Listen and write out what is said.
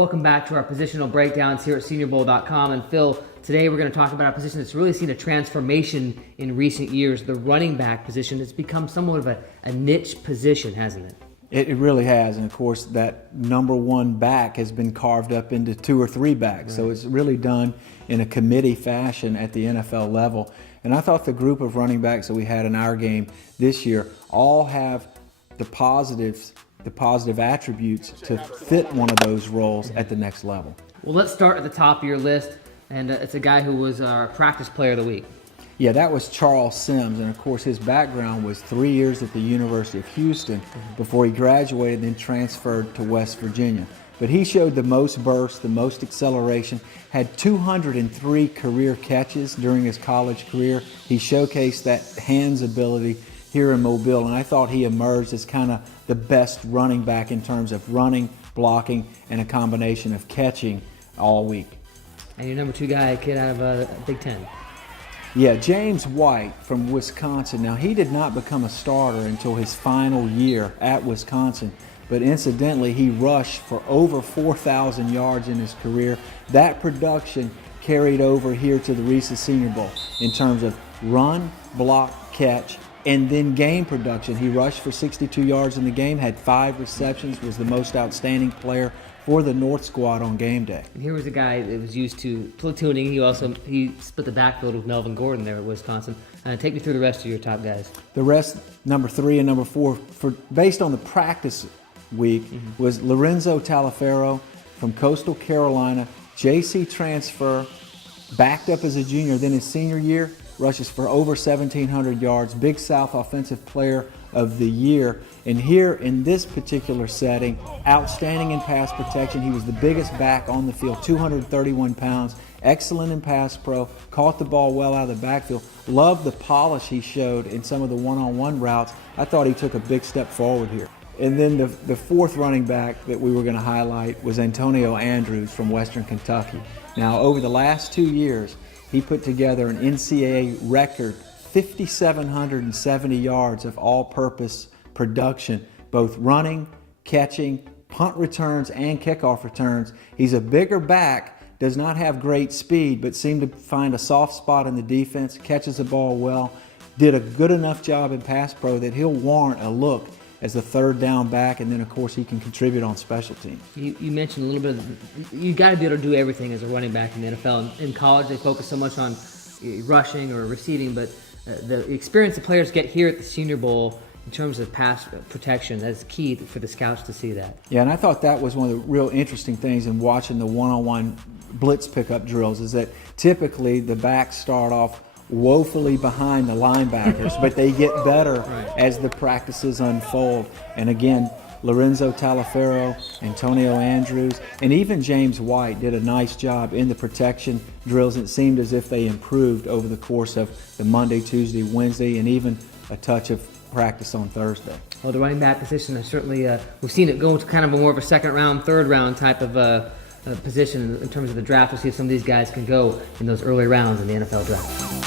Welcome back to our positional breakdowns here at SeniorBowl.com. And Phil, today we're going to talk about a position that's really seen a transformation in recent years, the running back position. It's become somewhat of a niche position, hasn't it? It really has, and of course that number one back has been carved up into 2 or 3 backs, right. So it's really done in a committee fashion at the NFL level. And I thought the group of running backs that we had in our game this year all have the positive attributes to fit one of those roles at the next level. Well, let's start at the top of your list, and it's a guy who was our practice player of the week. Yeah, that was Charles Sims, and of course his background was 3 years at the University of Houston before he graduated and then transferred to West Virginia. But he showed the most burst, the most acceleration, had 203 career catches during his college career. He showcased that hands ability here in Mobile, and I thought he emerged as kind of the best running back in terms of running, blocking, and a combination of catching all week. And your number 2 guy, a kid out of Big Ten. Yeah, James White from Wisconsin. Now, he did not become a starter until his final year at Wisconsin, but incidentally, he rushed for over 4,000 yards in his career. That production carried over here to the Reese Senior Bowl in terms of run, block, catch, and then game production. He rushed for 62 yards in the game, had 5 receptions, was the most outstanding player for the North squad on game day. And here was a guy that was used to platooning. He split the backfield with Melvin Gordon there at Wisconsin. Take me through the rest of your top guys. The rest, number 3 and number 4, based on the practice week, was Lorenzo Taliaferro from Coastal Carolina, JC transfer, backed up as a junior, then his senior year, rushes for over 1,700 yards, Big South Offensive Player of the Year. And here in this particular setting, outstanding in pass protection. He was the biggest back on the field, 231 pounds, excellent in pass pro, caught the ball well out of the backfield. Loved the polish he showed in some of the one-on-one routes. I thought he took a big step forward here. And then the 4th running back that we were going to highlight was Antonio Andrews from Western Kentucky. Now, over the last 2 years, he put together an NCAA record 5,770 yards of all-purpose production, both running, catching, punt returns, and kickoff returns. He's a bigger back, does not have great speed, but seemed to find a soft spot in the defense, catches the ball well, did a good enough job in pass pro that he'll warrant a look as the 3rd down back, and then of course he can contribute on special teams. You mentioned a little bit you got to be able to do everything as a running back in the NFL. In college they focus so much on rushing or receiving, but the experience the players get here at the Senior Bowl in terms of pass protection, that's key for the scouts to see that. Yeah, and I thought that was one of the real interesting things in watching the one-on-one blitz pickup drills, is that typically the backs start off woefully behind the linebackers, but they get better as the practices unfold. And again, Lorenzo Taliaferro, Antonio Andrews, and even James White did a nice job in the protection drills. It seemed as if they improved over the course of the Monday, Tuesday, Wednesday, and even a touch of practice on Thursday. Well, the running back position is certainly, we've seen it go to kind of a more of a 2nd round, 3rd round type of position in terms of the draft. We'll see if some of these guys can go in those early rounds in the NFL draft.